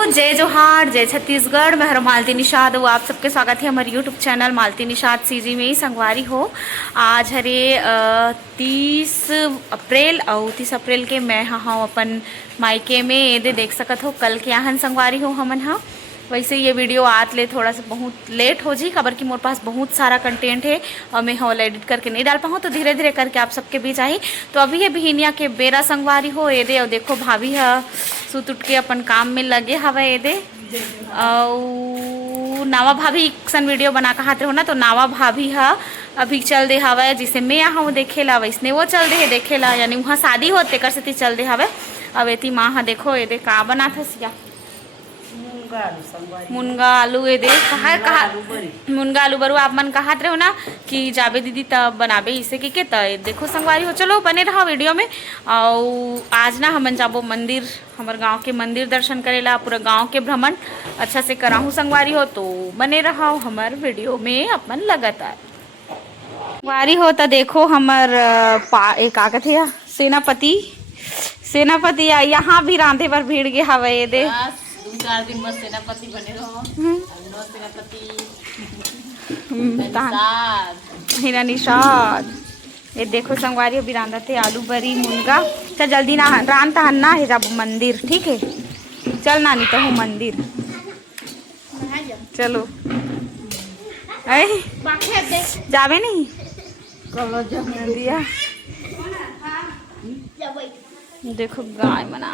को जय जोहार, जय छत्तीसगढ़। मैं हर मालती निषाद वो आप सबके स्वागत है हमारे यूट्यूब चैनल मालती निषाद सीजी में ही संगवारी हो। आज हरे 30 अप्रैल और 30 अप्रैल के मैं हाँ अपन मायके में ये देख सकत हो। कल के आहन संगवारी हो हमन हाँ। वैसे ये वीडियो आज ले थोड़ा सा बहुत लेट हो जी, खबर की मोरे पास बहुत सारा कंटेंट है और मैं हॉल एडिट करके नहीं डाल पाऊँ, तो धीरे धीरे करके आप सबके बीच आई। तो अभी है बिहनिया के बेरा संगवारी हो ये दे। और देखो भाभी है सुत उठ के अपन काम में लगे हवा ये दे। और नावा भाभी सन वीडियो बना कहते हो ना, तो नावा भाभी है अभी चल दे हवा, जिसे मैं यहाँ हूँ देखे ला वैसने वो चल दे देखे ला, यानी वहाँ शादी होते कर से चल दे हवा। अब एती माँ हाँ देखो ये दे का बना था सिया मुनगा आलू ये दे कहा मुनगा आलू बरू आप मन कहत रहे हो ना कि जाबे दीदी तब बनाबे इसे के देखो संगवारी हो। चलो बने रहा वीडियो में। और आज ना हमन जाबो मंदिर, हमारे गांव के मंदिर दर्शन करेला, पूरा गांव के भ्रमण अच्छा से कराहूँ संगवारी हो। तो बने रहा हमार वीडियो में अपन लगातार संगवारी हो। तो देखो हमार का कहते सेनापति यहाँ भी रांधे पर भीड़ गए हवे ये दे। 4 दिन बस सेनापति बने रहो। सेनापति हिना निषाद ये देखो संगवारी अभी रांधा थे आलू बरी मुनगा। चल जल्दी ना रान तहन ना है जाबो मंदिर, ठीक है चल नानी तो हूँ मंदिर चलो। जावे नहीं दिया। देखो गाय मना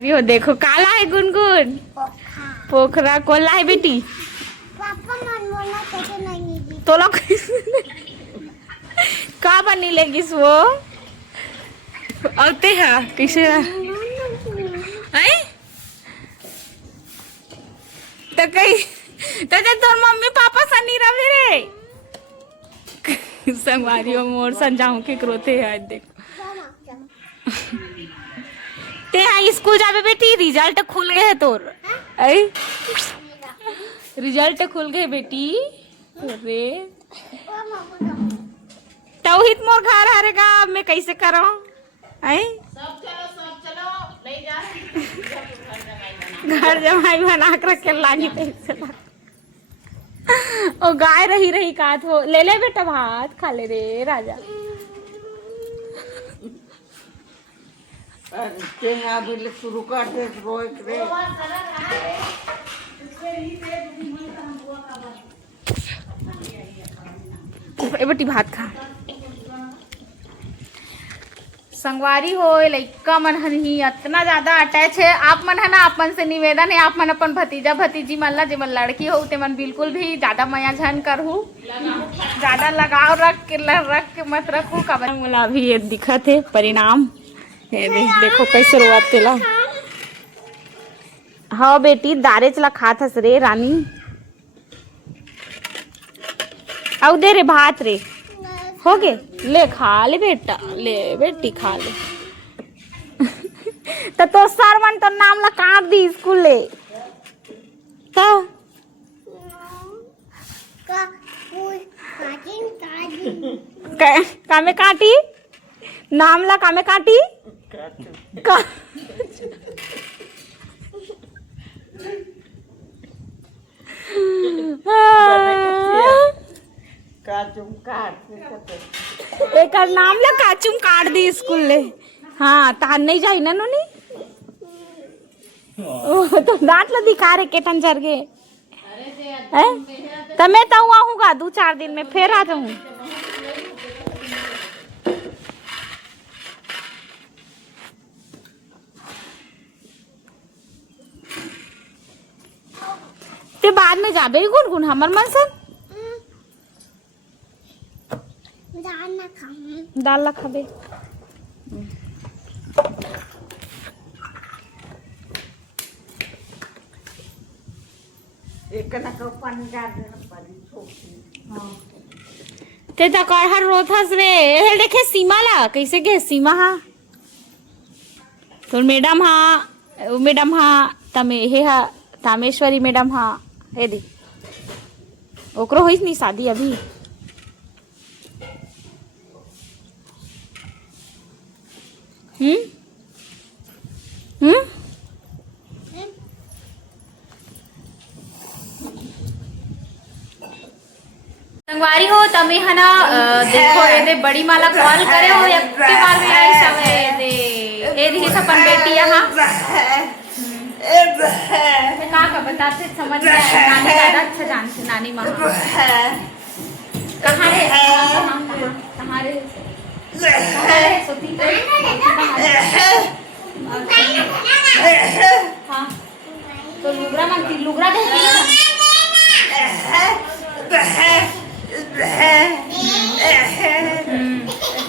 हो, देखो काला है गुनगुन पोखरा कोला है बेटी तो लोग का बनी लेगी वो आते हैं किसे तो कहीं तो तोर मम्मी पापा सनी रहे रे संगवारियों मोर संजाऊ के क्रोते है। देखो ते यहाँ स्कूल जाबे बेटी, रिजल्ट खुल गए है तोर रिजल्ट खुल गए बेटी रे। तौहित मोर घर हरेगा मैं कैसे करो सब चलो ले जा घर जमाई बना के रखे लागी पैसे ओ गाय रही रही का हो ले ले बेटा भात खा ले रे राजा। शुरू कर दे रोए रे। बेटी भात खा संगवारी हो। लइका मन ही इतना ज्यादा अटैच है आप मन है ना। अपन से निवेदन है आप मन अपन भतीजा भतीजी मन ला जेमन लड़की हो ते मन बिल्कुल भी ज्यादा माया झन करहु, ज्यादा लगाव रख के मत रखू। का मोला भी ये दिखत है परिणाम ये देखो कैसे रोआत तेला। हाँ बेटी दारे चला खात हस रे रानी। आउ दे रे भात रे हो गे ले खा ले बेटा, ले बेटी खा ले तो सर मन तो नाम ला काट दी स्कूल ले कामे काटी नाम ला कामे काटी का एक नाम ला काचुम काट दी स्कूल ले। हाँ तान नहीं जाई ना नोनी तो डांट ला दिखा रे केटन जर गे तो मैं तो आऊंगा 2-4 दिन में फिर आ जाऊँ। ते बाद में जाबे गुनगुन हमर मन से दाल ला खाबे। एक ना को पानी डाल देना पानी छोटी। हां ते त कहर रोथस रे हे देखे सीमा ला कैसे गे सीमा हा तो मैडम हा तमे हे हा तामेश्वरी मैडम हा हे दे ओकरो होइस नी शादी अभी। संगवारी हो तमे है ना देखो ये दे बड़ी माला कॉल करे हो या के बार में आई सब ये दी अपन बेटी यहाँ का बताते समझ में आए नानी दादा अच्छा जानते नानी माँ कहाँ रे कहाँ रे सोती हाँ तो लुगरा मांगती लुगरा देती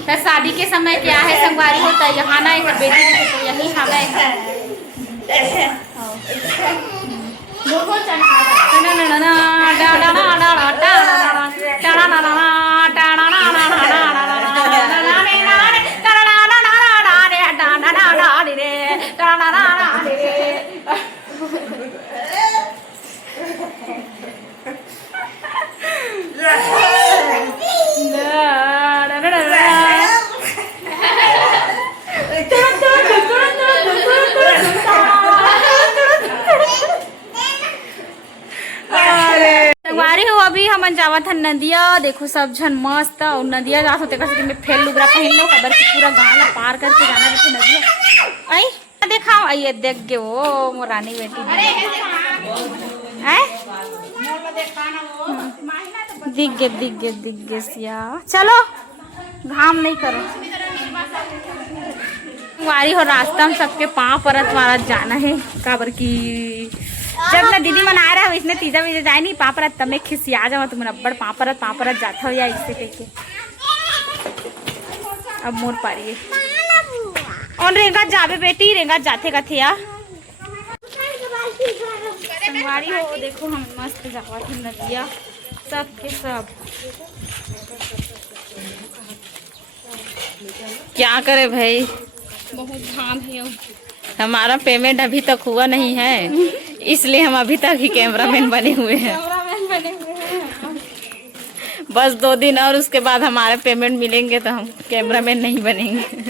तो शादी के समय क्या है संगवारी होता है यहाँ ना एक बेटी तो यही हमें अभी हम जावत हन नदिया देखो सब झन मस्त और नदिया जात होते कैसे मैं फेल लुगरा पहन लो खबर की पूरा गाँव ला पार करके जाना देखो नदिया आई देखाओ आइए देख गे वो मोरानी बेटी दिख गे सिया चलो घाम नहीं करो वारी हो रास्ता में सबके पाँव परत वारा जाना है काबर की जब ना दीदी मन आ रहा है इसने तीजा बीजा जाए नहीं पापरत तमे खिसिया जाओ तुम अब्बड़ पापरत जाता हो या इससे कह अब मोर पारिए और रेंगा जाबे बेटी रेंगा जाते का थे यार संगवारी हो देखो हम मस्त जावा थे नदिया सब के सब क्या करे भाई बहुत घाम है हमारा पेमेंट अभी तक हुआ नहीं है इसलिए हम अभी तक ही कैमरामैन बने हुए हैं बस 2 दिन और उसके बाद हमारे पेमेंट मिलेंगे तो हम कैमरामैन नहीं बनेंगे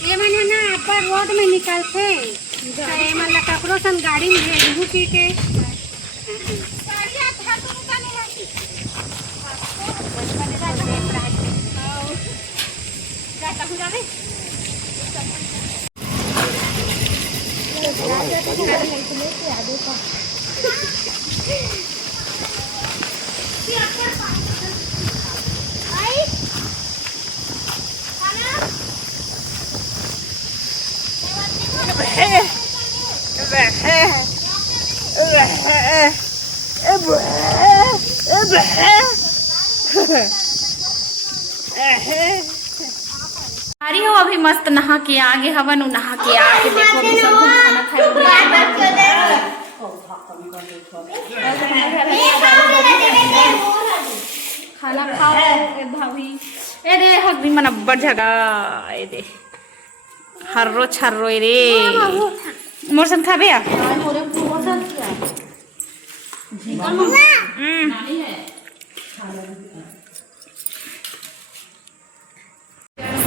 ये मैंने ना पर रोड में निकलते मतलब ककरो सन गाड़ी में भेजू पी के अरे हो अभी मस्त नहा के आगे हवन नहा के आके देखो अभी सब खाना खाना खाओ भाभी ए दे हक दिन मन बड़ जगह ए दे हर्रो छर्रो रे मोर संग खाबे आ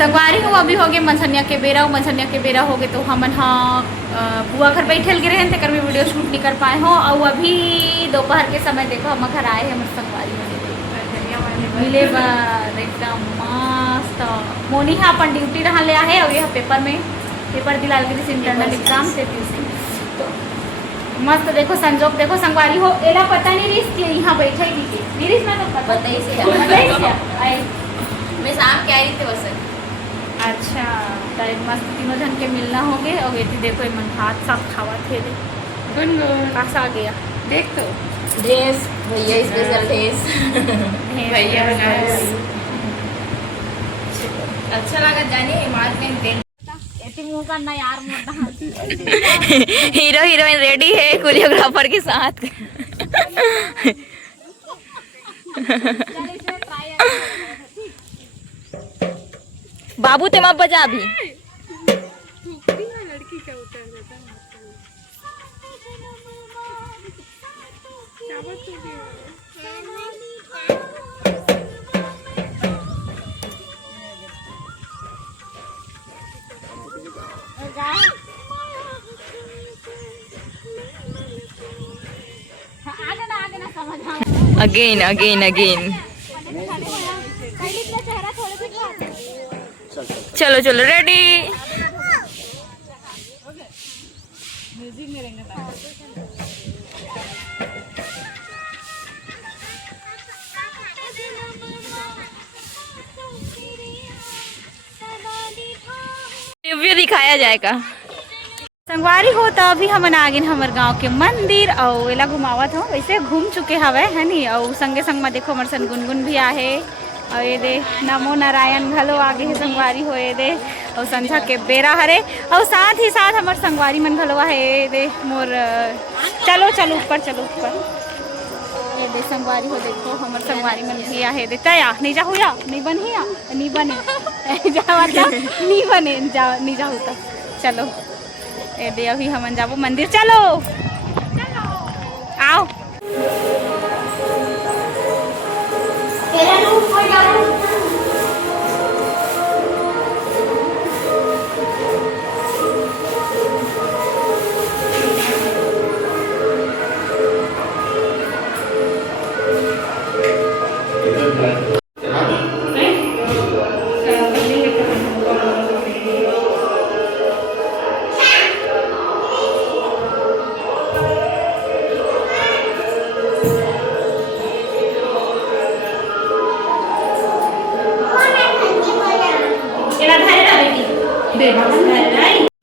संगवारी हो अभी हो गए मनसनिया के बेरा हो गए तो हमन बुआ घर बैठल गिरे हैं तेकर में वीडियो शूट नहीं कर पाए हो और अभी दोपहर के समय देखो हम घर आए हैं हमारे संगवारी मिले एकदम मस्त मोनी है अपन ड्यूटी रहा ले है और यह पेपर दिलाल के इंटरनल एग्जाम से तो मस्त देखो संजोग देखो संगवारी हो एला पता नहीं रिस के यहाँ बैठे ही रिस ना तो पता ही से मैं शाम के आई थी बस अच्छा तो मस्त तीनों जन के मिलना हो गए और ये देखो मन हाथ साफ खावा थे दे कहाँ आ गया देख तो ड्रेस भैया स्पेशल ड्रेस भैया अच्छा लगा जाने मार्केट मुँह करना यार हीरो हीरोइन रेडी है कोरियोग्राफर के साथ बाबू ते मत बजा अभी अगेन अगेन अगेन। चलो चलो रेडी। रिव्यू दिखाया जाएगा। संगवारी हो तो अभी हमन आगे हमर गांव के मंदिर और एला घुमावत हो। वैसे घूम चुके हवे है नी। और संगे संग में देखो हमर सन गुनगुन भी आहे और ये दे नमो नारायण घलो आगे है संगवारी हो। ये दे और संझा के बेरा हरे और साथ ही साथ हमर संगवारी मन घलो आहे। ये दे मोर चलो चलो ऊपर चलो ऊपर। ये दे संगवारी हो देखो हमर संगवारी मन भी आहे। दे तया नहीं जाहु या नहीं बनी या नहीं बने जावा जा नहीं बने जा नहीं जाहु ता चलो। ए दे अभी हमन जाबो मंदिर। चलो आओ।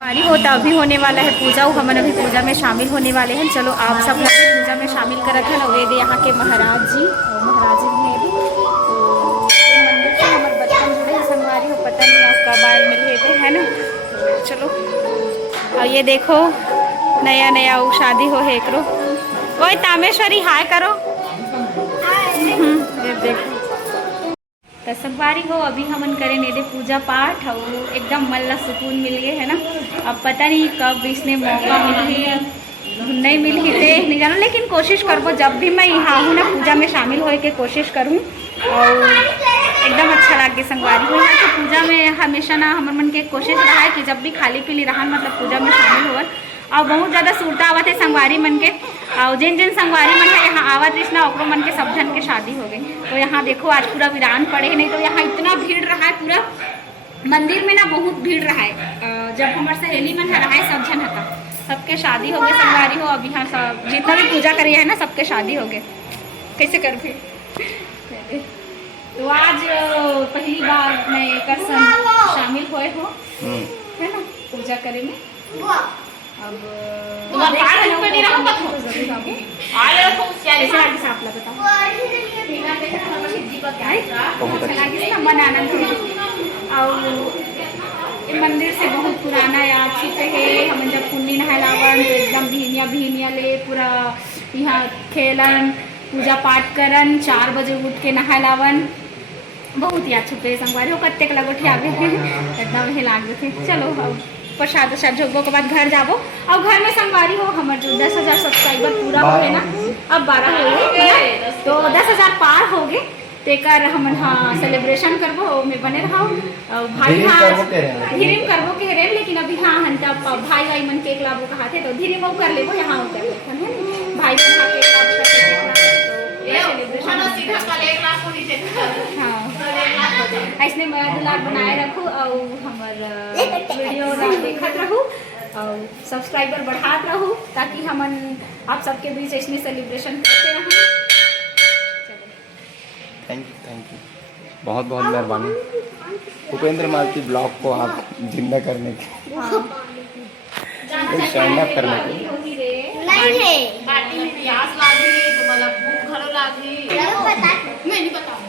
हमारी होता अभी होने वाला है पूजा। हम अभी पूजा में शामिल होने वाले हैं। चलो आप सब लोग पूजा में शामिल करत हैं। और ये यहाँ के महाराज जी और महाराज जी हैं। तो मंदिर से हमारे बचपन जुड़े संगवारी हो, पता नहीं आप कब आए मिले थे है ना। चलो और ये देखो नया नया वो शादी हो है करो। ओए तामेश्वरी हाय करो। ये देखो तो संगवारी हो अभी हमन करे नेदे पूजा पाठ और एकदम मन ला सुकून मिल गए है ना। अब पता नहीं कब इसने मौका मिली नहीं मिली थे नहीं जानो, लेकिन कोशिश करबो जब भी मैं यहाँ हूँ ना पूजा में शामिल होए के कोशिश करूँ। और एकदम अच्छा लगे संगवारी हो यहाँ तो पूजा में हमेशा ना हमर मन के कोशिश रहा है कि जब भी खाली पीली रहा मतलब पूजा में शामिल हो। और बहुत ज़्यादा सूरता आवत है संगवारी मन के। और जिन जिन संगवारी मन है यहाँ आवत रही ना ओकरो मन के सब जन के शादी हो गई। तो यहाँ देखो आज पूरा वीरान पड़े, नहीं तो यहाँ इतना भीड़ रहा है पूरा मंदिर में ना बहुत भीड़ रहा है। जब हमारे सहेली मन रहा है सब जन था सबके शादी हो गए संगवारी हो। अब यहाँ सब जितना भी पूजा करिए है ना सबके शादी हो गए। कैसे कर फिर तो आज पहली बार मैं कर शामिल हुए हो है ना पूजा करे में। अब मन आनंद मंदिर से बहुत पुराना याद छुपे है। हम जब पुण्य नहलावन तो एकदम भिनिया भिनिया ले पूरा यहाँ खेलन पूजा पाठ करन 4 बजे उठ के नहलावन बहुत याद छुपे संगवारी हो। कत्ते लगोठी आगे एकदम ही लागे थे। चलो अब प्रसाद वसाद झोंकबो के बाद घर जाबो। और घर में संगवारी हो हमार जो 10,000 सब्सक्राइबर पूरा हो गए ना, अब 12 हो गए तो 10,000 पार हो गए। तेकर हमन हाँ सेलिब्रेशन करबो में बने रहो। और भाई हाँ धीरे करबो के रे, लेकिन अभी हाँ हंता भाई भाई मन केक लाबो कहा थे तो धीरे वो कर लेबो यहाँ कर लेखन है भाई हाँ केक लाबो ऐसने दुलार बनाए रखूँ और हमार वीडियो देखत रहूँ और सब्सक्राइबर बढ़ात रहूँ ताकि हमन आप सबके बीच ऐसने सेलिब्रेशन करते रहूँ। थैंक यू बहुत बहुत मेहरबानी उपेंद्र मालती ब्लॉग को आप जिंदा करने के स्टैंड अप करने के पार्टी में प्यास लागी तुम्हाला भूख घरो लागी मैं नहीं बताऊँ।